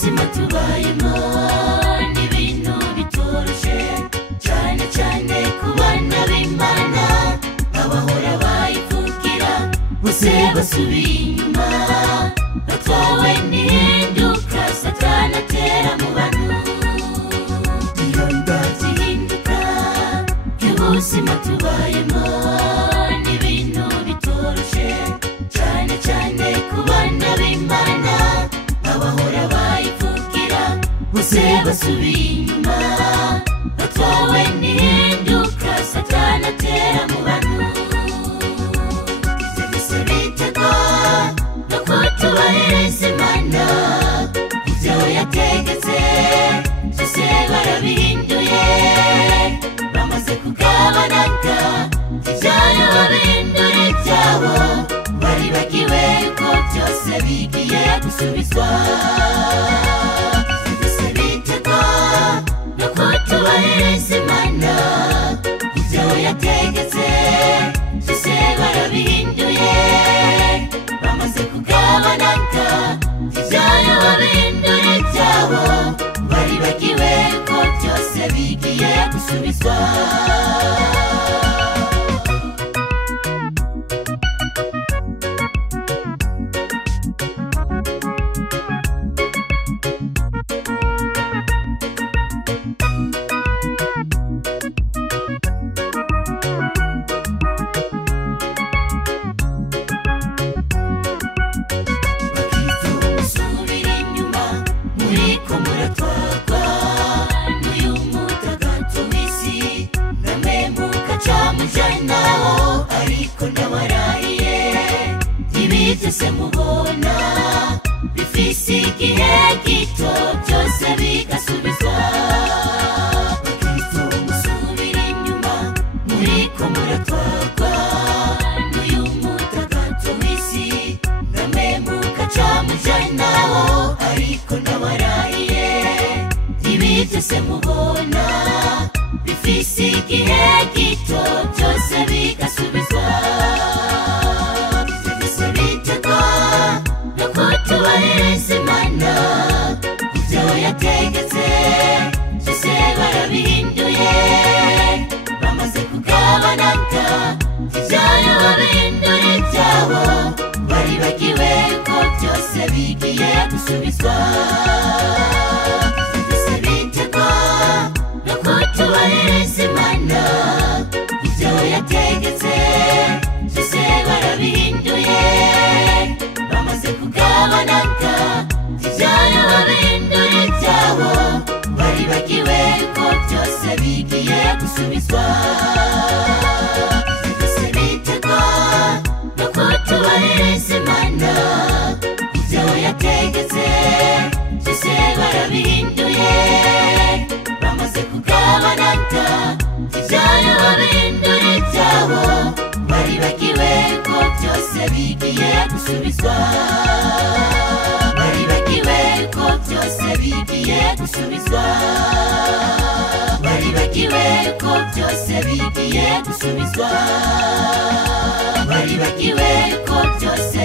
ubuzima tubayemo n'ibintu bitoroshe cyane cyane ku bana b'Imana abahora bayivugira bose basubiye inyuma batwawe n'induka Satani atera mu bantu zihinduka ubuzima tubayemo n'ibintu bitoroshe cyane cyane ku bana b'Imana abahora bayivugira bose basubiye inyuma batwawe n'induka Satani atera mu bantu byose biterwa no kutubahiriza Imana ibyo yategetse byose barabihinduye bamaze kugabanaga ibyayo babindura ibyabo bari bagiwe yuko byose bigiye gusubizwa byose biterwa no kutubahiriza Imana ibyo yategetse byose barabihinduye bamaze kugabanaga ibyayo babindura ibyabo bari bagiwe yuko byose bigiye gusubizwa byose mubona bifise igihe gito byose bigasubizwa musubira inyuma muriko muratwarwa n'uyu mutagato w'isi namwe mukaca mujanaho ariko ndabarahiye ibi byose mubona bifise igihe gito byose bigasubizwa tubahiriza Imana ibyo yategetse byose barabihinduye bamaze kugabanaga ibyayo babindura ibyabo bari bagiwe yuko byose bigiye gusubizwa byose biterwa no kutubahiriza Imana ibyo yategetse byose barabihinduye bamaze kugabanaga ibyayo babindura ibyabo bari bagiwe yuko byose bigiye gusubizwa byose biterwa no kutubahiriza Imana ibyo yategetse byose barabihinduye bamaze kugabanaga ibyayo babindura ibyabo bari bagiwe yuko byose bigiye gusubizwa bari bagiwe yuko byose bigiye gusubizwa bari bagiwe yuko byose bigiye gusubizwa bari bagiwe yuko byose